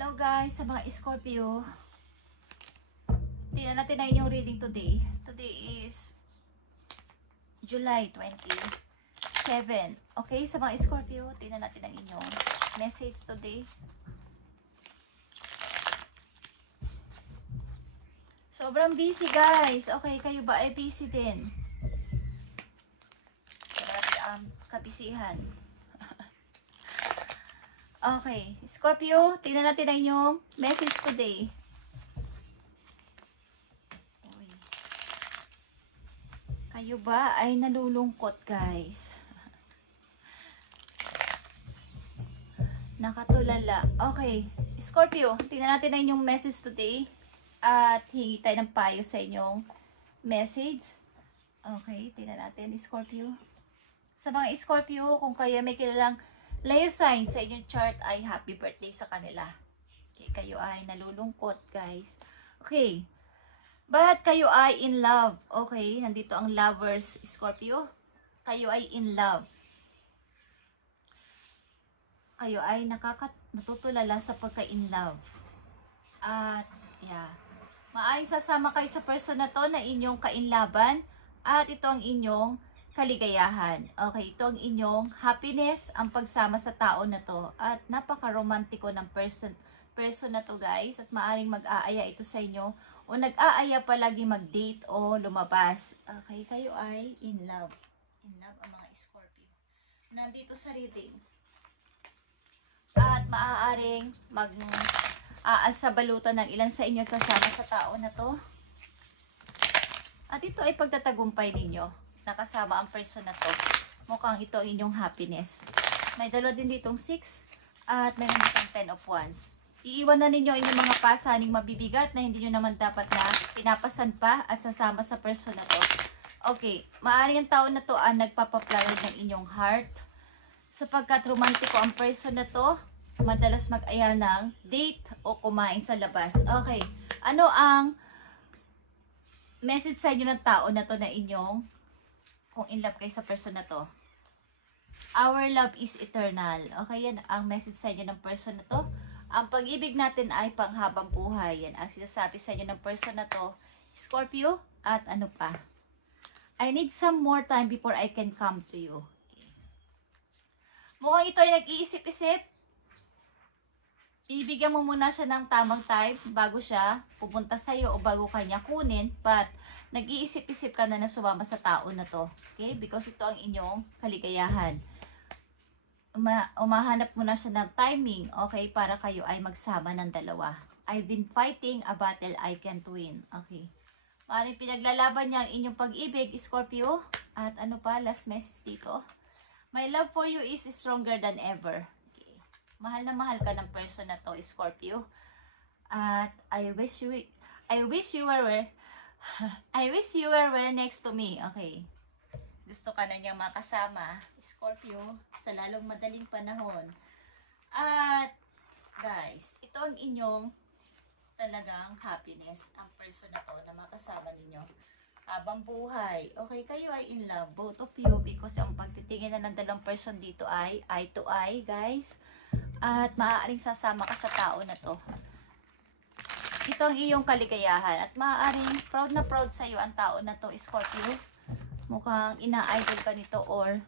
Hello guys, sa mga Scorpio. Tingnan natin na inyong reading today. Today is July 27. Okay, sa mga Scorpio, tingnan natin ang inyong message today. Sobrang busy guys. Okay, kayo ba ay busy din? Tingnan natin ang kabisihan. Okay, Scorpio, tingnan natin ang inyong message today. Uy. Kayo ba ay nalulungkot, guys? Nakatulala. Okay, Scorpio, tingnan natin ang inyong message today. At hingi tayo ng payo sa inyong message. Okay, tingnan natin, Scorpio. Sa mga Scorpio, kung kayo may kilalang Leo sign sa inyong chart ay happy birthday sa kanila. Okay, kayo ay nalulungkot, guys. Okay. But kayo ay in love. Okay, nandito ang lovers, Scorpio. Kayo ay in love. Kayo ay natutulala sa pagka-in love. At, yeah. Maaaring sasama kayo sa person na to na inyong kainlaban. At ito ang inyong kaligayahan. Okay, ito ang inyong happiness, ang pagsama sa tao na to. At napaka-romantiko ng person na to, guys. At maaaring mag-aaya ito sa inyo. O nag-aaya palagi mag-date o lumabas. Okay, kayo ay in love. In love ang mga Scorpio. Nandito sa reading. At maaaring mag-aalsabalutan ng ilan sa inyo sasama sa tao na to. At ito ay pagtatagumpay ninyo. Nakasama ang person na to. Mukhang ito ang inyong happiness. May dalawa din ditong 6 at meron ditong 10 of wands. Iiwan na ninyo inyong mga pasaning mabibigat na hindi nyo naman dapat na pinapasan pa at sasama sa person na to. Okay, maaaring ang tao na to ang nagpapaplano ng inyong heart. Sapagkat romantiko ang person na to, madalas mag-aya ng date o kumain sa labas. Okay, ano ang message sa inyo ng tao na to na inyong kung in love kayo sa person na to? Our love is eternal. Okay, yan ang message sa inyo ng person na to. Ang pag-ibig natin ay panghabang buhay. Yan ang sinasabi sa inyo ng person na to, Scorpio. At ano pa? I need some more time before I can come to you. Okay. Mukhang ito ay nag-iisip-isip. Ibigyan mo muna siya ng tamang time bago siya pupunta sa'yo o bago kanya kunin. But nag-iisip-isip ka na sumama sa tao na to. Okay? Because ito ang inyong kaligayahan. Umahanap muna siya ng timing. Okay? Para kayo ay magsama ng dalawa. I've been fighting a battle I can't win. Okay? Maaaring pinaglalaban niya ang inyong pag-ibig, Scorpio. At ano pa? Last message dito. My love for you is stronger than ever. Okay? Mahal na mahal ka ng person na to, Scorpio. At I wish you were next to me. Okay. Gusto ka na niyang makasama, Scorpio, sa lalong madaling panahon. At, guys, ito ang inyong talagang happiness. Ang person na to na makasama ninyo habang buhay. Okay, kayo ay in love, both of you, because ang pagtitingin na ng dalawang person dito ay eye to eye, guys. At maaaring sasama ka sa tao na to. Ito ang iyong kaligayahan at maaaring proud na proud sa iyo ang tao na to, Scorpio. Mukhang ina-idol ka nito or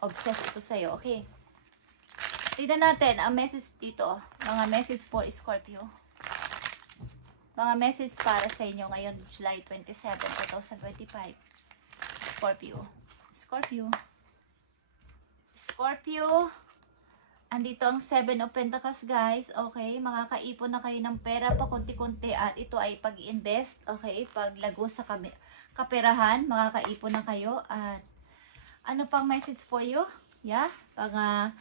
obsessed ito sa iyo. Okay. Tignan natin ang message dito. Mga message for Scorpio. Mga message para sa inyo ngayon, July 27, 2025. Scorpio. Scorpio. Scorpio. Andito ang 7 of Pentacles, guys. Okay, makakaipon na kayo ng pera pa konti-konti at ito ay pag-invest. Okay, paglago sa kaperahan, makakaipon na kayo. At ano pang message for you? Yeah, pang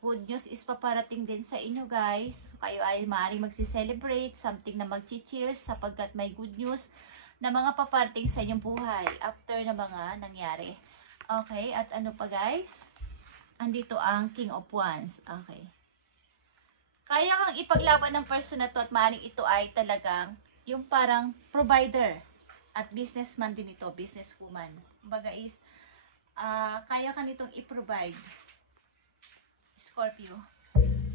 good news is paparating din sa inyo, guys. Kayo ay maaaring magsi-celebrate, something na mag-cheers sapagkat may good news na mga paparating sa inyong buhay after na mga nangyari. Okay, at ano pa, guys? Andito ang King of Wands. Okay. Kaya kang ipaglaban ng person na to at maaaring ito ay talagang yung parang provider at businessman din ito, businesswoman. Kumbaga is, kaya ka nitong i-provide, Scorpio.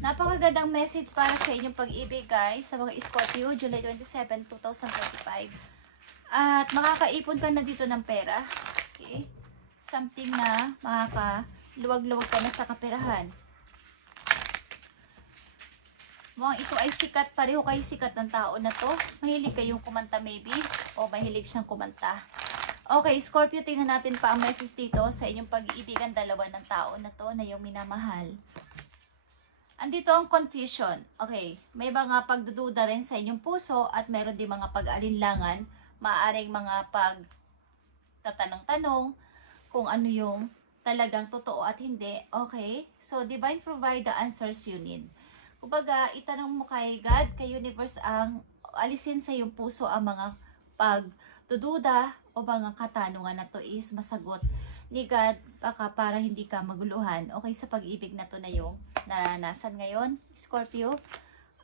Napakagandang message para sa inyong pag-ibig, guys, sa mga Scorpio, July 27, 2025. At makakaipon ka na dito ng pera. Okay? Something na makakaluwag-luwag ka na sa kaperahan. Mukhang ito ay sikat, pareho kayo sikat ng tao na to. Mahilig kayong kumanta maybe, o mahilig siyang kumanta. Okay, Scorpio, tingnan natin pa ang message dito sa inyong pag-iibigan dalawa ng tao na to na yung minamahal. Andito ang confusion. Okay, may mga pagdududa rin sa inyong puso at meron din mga pag-alinlangan. Maaring mga pagtatanong-tanong kung ano yung talagang totoo at hindi. Okay, so Divine provide the answers you need. Kumbaga, itanong mo kay God, kay Universe, ang alisin sa iyong puso ang mga pagdududa o mga katanungan na to is masagot ni God, baka para hindi ka maguluhan. Okay, sa pag-ibig na to na yung naranasan ngayon, Scorpio.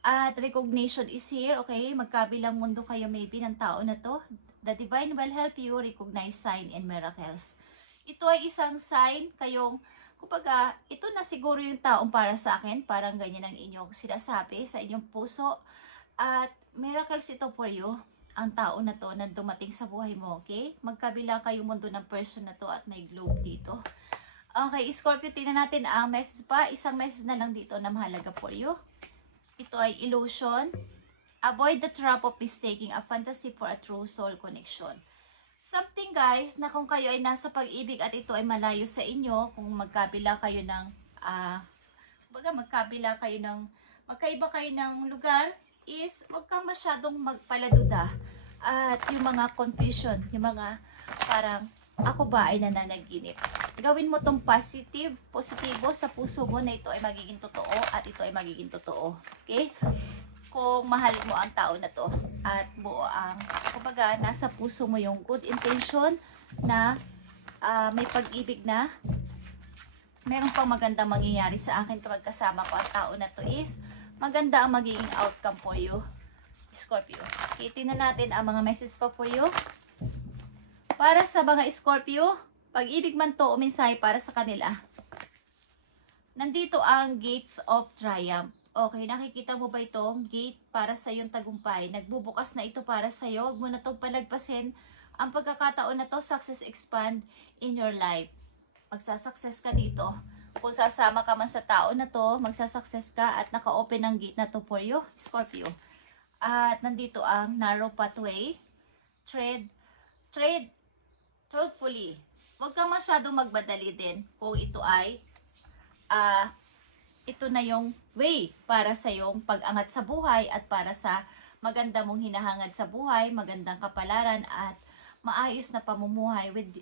At recognition is here, okay? Magkabilang mundo kayo maybe ng tao na to. The Divine will help you recognize sign and miracles. Ito ay isang sign kayong, kumbaga, ito na siguro yung taong para sa akin, parang ganyan ang inyong sinasabi sa inyong puso. At miracles ito for you. Ang tao na to na dumating sa buhay mo, okay? Magkabila kayong mundo ng person na to at may globe dito. Okay, Scorpio, tingnan natin ang message pa. Isang message na lang dito na mahalaga for you. Ito ay illusion. Avoid the trap of mistaking a fantasy for a true soul connection. Something, guys, na kung kayo ay nasa pag-ibig at ito ay malayo sa inyo, kung magkabila kayo ng, magkaiba kayo ng lugar, is huwag kang masyadong magpaladuda. At yung mga confusion, yung mga parang, ako ba ay nananaginip? Gawin mo tong positibo sa puso mo na ito ay magiging totoo at ito ay magiging totoo. Okay? Kung mahal mo ang tao na to at buo ang, kumbaga, nasa puso mo yung good intention na may pag-ibig na, meron pang magandang mangyayari sa akin kapag kasama ko ang tao na to is, maganda ang magiging outcome for you, Scorpio. Okay, tingnan natin ang mga message pa for you. Para sa mga Scorpio, pag-ibig man to o mensahe para sa kanila. Nandito ang gates of triumph. Okay, nakikita mo ba itong gate para sa iyong tagumpay? Nagbubukas na ito para sa iyo. Huwag mo na itong palagpasin. Ang pagkakataon na to, success expand in your life. Magsasuccess ka dito. Kung sasama ka man sa tao na to, magsasuccess ka at naka-open ang gate na to for you, Scorpio. At nandito ang narrow pathway. Tread truthfully. Huwag kang masyadong magbadali din kung ito ay ito na yung way para sa yung pag-angat sa buhay at para sa maganda mong hinahangad sa buhay, magandang kapalaran at maayos na pamumuhay with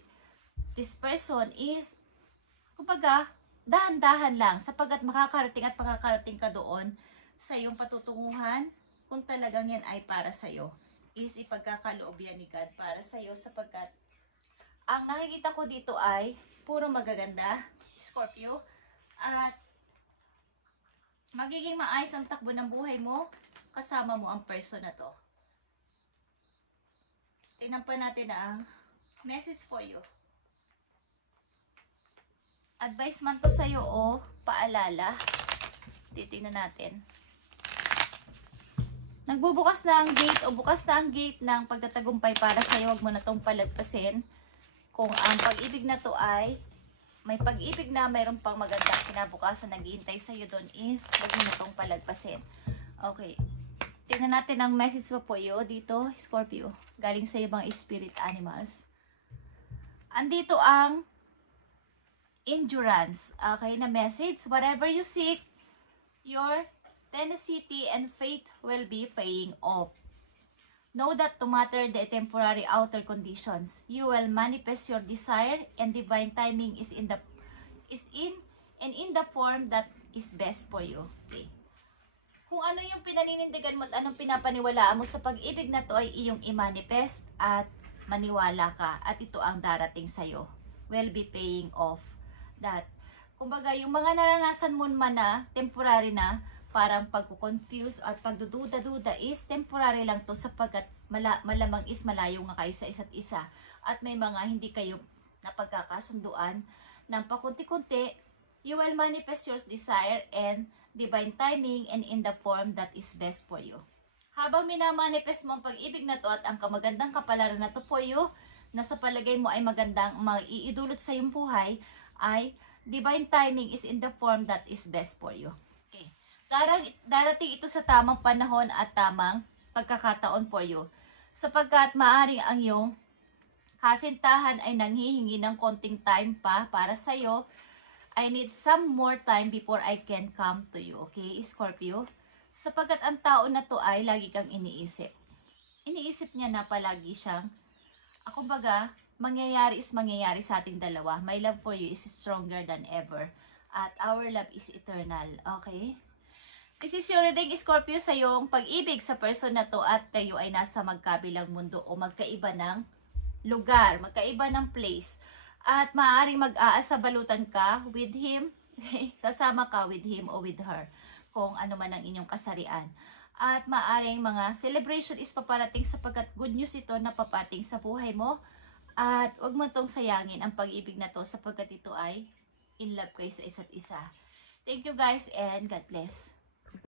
this person is, kumbaga, dahan-dahan lang sapagkat makakarating ka doon sa iyong patutunguhan kung talagang yan ay para sa iyo. Is ipagkakaloob yan ni God para sa iyo sapagkat ang nakikita ko dito ay puro magaganda, Scorpio, at magiging maayos ang takbo ng buhay mo kasama mo ang person na to. Tingnan pa natin ang message for you. Advice man to sa'yo o paalala. Titingnan natin. Nagbubukas na ang gate o bukas na ang gate ng pagtatagumpay para sa'yo. Huwag mo na itong palagpasin. Kung ang pag-ibig na to ay may pag-ibig na mayroon pang magandang kinabukasan naghihintay sa'yo doon is huwag mo na itong palagpasin. Okay. Tingnan natin ang message po yo dito, Scorpio. Galing sa mga spirit animals. Andito ang endurance. Okay, na message. Whatever you seek, your tenacity and faith will be paying off. Know that no matter the temporary outer conditions, you will manifest your desire and divine timing is in the form that is best for you. Okay. Kung ano yung pinaninindigan mo at anong pinapaniwalaan mo sa pag-ibig na to ay iyong i-manifest at maniwala ka at ito ang darating sa'yo. Will be paying off. That, kumbaga, yung mga naranasan mo man na temporary na, parang pagkukonfuse at pagdududa-duda is temporary lang to sapagkat malamang is malayo nga kayo sa isa't isa at may mga hindi kayo napagkakasunduan ng pakunti-kunti, you will manifest your desire and divine timing, and in the form that is best for you. Habang minamanifest mo ang pag-ibig na to at ang kamagandang kapalaran na to for you, na sa palagay mo ay magandang maiidulot sa iyong buhay, ay divine timing is in the form that is best for you. Okay. Darating ito sa tamang panahon at tamang pagkakataon for you. Sapagkat maaring ang iyong kasintahan ay nanghihingi ng konting time pa para sa iyo. I need some more time before I can come to you. Okay, Scorpio? Sapagkat ang tao na to ay lagi kang iniisip. Iniisip niya na palagi siyang, kumbaga, mangyayari sa ating dalawa. My love for you is stronger than ever. At our love is eternal. Okay? This is your reading, Scorpio, sa iyong pag-ibig sa person na to at kayo ay nasa magkabilang mundo o magkaiba ng lugar, magkaiba ng place. At maaaring mag-aasabalutan ka with him, sasama ka with him o with her, kung ano man ang inyong kasarian. At maaaring mga celebration is paparating sapagkat good news ito na papating sa buhay mo. At huwag mo itong sayangin ang pag-ibig na to sapagkat ito ay in love kayo sa isa't isa. Thank you guys and God bless.